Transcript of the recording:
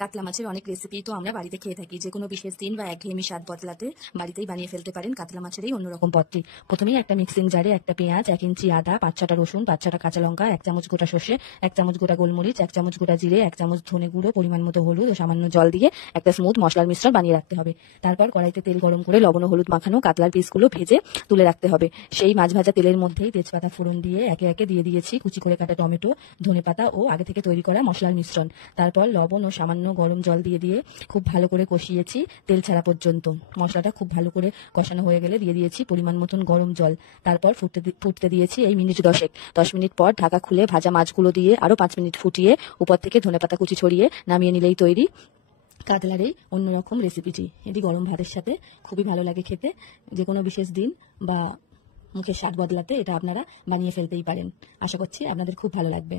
কাতলা মাছের অনেক রেসিপি তো আমরা বাড়িতে খেয়ে থাকি। যে কোনো বিশেষ দিন বা একঘেয়েমি স্বাদ বদলাতে বাড়িতেই বানিয়ে ফেলতে পারেন কাতলা মাছের এই অন্যরকম পদটি। প্রথমেই একটা মিক্সিং জারে একটা পেঁয়াজ, 1 ইঞ্চি আদা, 5-6টা রসুন, 5-6টা কাঁচা লঙ্কা, 1 চামচ গোটা সর্ষে, 1 চামচ গোটা গোলমরিচ, 1 চামচ গোটা জিরে, 1 চামচ ধনে গুঁড়ো, পরিমাণ মতো হলুদ ও সামান্য জল দিয়ে একটা স্মুথ মশলার মিশ্রণ বানিয়ে রাখতে হবে। তারপর কড়াইতে তেল গরম করে লবণ ও হলুদ মাখানো কাতলার পিসগুলো ভেজে তুলে রাখতে হবে। সেই মাছ ভাজা তেলের মধ্যেই তেজপাতা ফোড়ন দিয়ে একে একে দিয়ে দিয়েছি কুচি করে কাটা টমেটো, ধনেপাতা ও আগে থেকে তৈরি করা মশলার মিশ্রণ। তারপর লবণ ও সামান্য গরম জল দিয়ে খুব ভালো করে কষিয়েছি তেল ছাড়া পর্যন্ত। মশলাটা খুব ভালো করে কষানো হয়ে গেলে দিয়ে দিয়েছি পরিমাণ মতন গরম জল। তারপর ফুটতে দিয়েছি এই মিনিট 10 মিনিট পর ঢাকা খুলে ভাজা মাছগুলো দিয়ে আরো 5 মিনিট ফুটিয়ে উপর থেকে ধনেপাতা কুচি ছড়িয়ে নামিয়ে নিলেই তৈরি কাতলার এই অন্যরকম রেসিপিটি। এটি গরম ভাতের সাথে খুবই ভালো লাগে খেতে। যে কোনো বিশেষ দিন বা মুখের স্বাদ বদলাতে এটা আপনারা বানিয়ে ফেলতেই পারেন। আশা করছি আপনাদের খুব ভালো লাগবে।